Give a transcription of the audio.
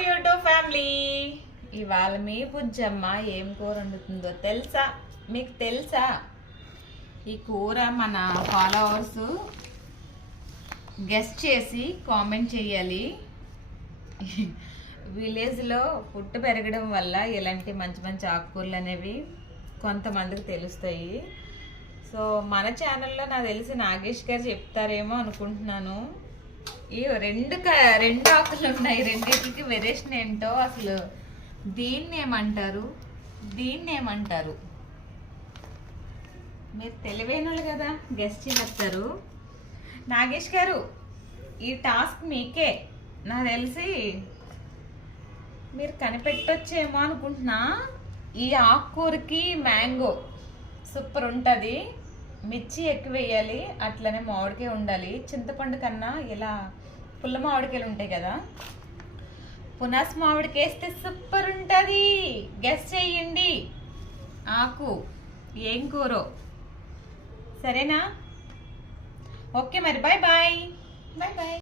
Our YouTube family. ఇవాళ మీ బుజ్జమ్మ ఏం కూర వండుతుందో తెలుసా? మీకు తెలుసా? ఈ కూర మన ఫాలోవర్స్ గెస్ట్ చేసి కామెంట్ చేయాలి. విలేజ్లో పుట్టు పెరగడం వల్ల ఇలాంటి మంచి మంచి ఆకుకూరలు అనేవి కొంతమందికి తెలుస్తాయి. సో మన ఛానల్లో నాకు తెలిసి నాగేష్ గారు చెప్తారేమో అనుకుంటున్నాను. ఈ రెండు ఆకులు ఉన్నాయి, రెండింటికి వేరియేషన్ ఏంటో అసలు దీన్ని ఏమంటారు, దీన్ని ఏమంటారు? మీరు తెలివైనలు కదా, గెస్ట్ చేస్తారు. నాగేష్ గారు ఈ టాస్క్ మీకే, నాకు తెలిసి మీరు కనిపెట్టొచ్చేమో అనుకుంటున్నా. ఈ ఆకుకూరకి మ్యాంగో సూపర్ ఉంటుంది, మిర్చి ఎక్కువ వేయాలి, అట్లనే మామిడికాయ ఉండాలి. చింతపండు కన్నా ఇలా పుల్ల మామిడికాయలు ఉంటాయి కదా, పునాస్ మామిడికాయ వేస్తే సూపర్ ఉంటుంది. గెస్ చేయండి ఆకు ఏం కూరో, సరేనా? ఓకే మరి, బాయ్ బాయ్. Bye bye.